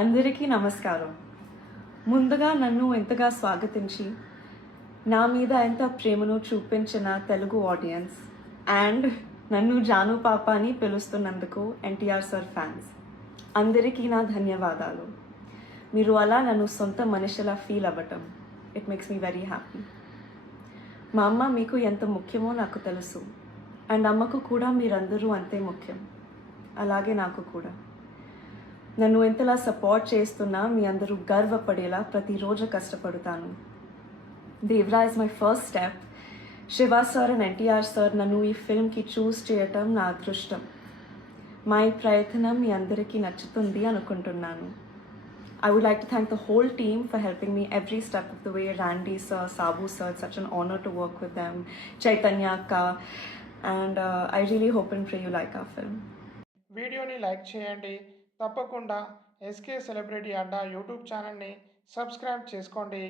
అందరికీ నమస్కారం. ముందుగా నన్ను ఎంతగా స్వాగతించి, నా మీద ఎంత ప్రేమను చూపించిన తెలుగు ఆడియన్స్ అండ్ నన్ను జాను పాప అని పిలుస్తున్నందుకు ఎన్టీఆర్ సార్ ఫ్యాన్స్ అందరికీ నా ధన్యవాదాలు. మీరు అలా నన్ను సొంత మనిషిలా ఫీల్ అవ్వటం it makes me very happy. మా అమ్మ మీకు ఎంత ముఖ్యమో నాకు తెలుసు అండ్ అమ్మకు కూడా మీరందరూ అంతే ముఖ్యం, అలాగే నాకు కూడా. నన్ను ఎంతలా సపోర్ట్ చేస్తున్నా మీ అందరూ గర్వపడేలా ప్రతిరోజు కష్టపడతాను. Devara is my first step. Siva sir and NTR sir నన్ను ఈ ఫిల్మ్కి చూస్ చేయటం నా అదృష్టం. మా ఈ ప్రయత్నం మీ అందరికీ నచ్చుతుంది అనుకుంటున్నాను. I would like to thank the whole team for helping me every step of the way. Randy sir, Sabu sir, it's such an honor to work with them. Chaitanya akka, and I really hope and pray you like our film. వీడియోని like చేయండి. తప్పకుండా SK celebrity అడ్డా YouTube ఛానల్ని subscribe చేసుకోండి.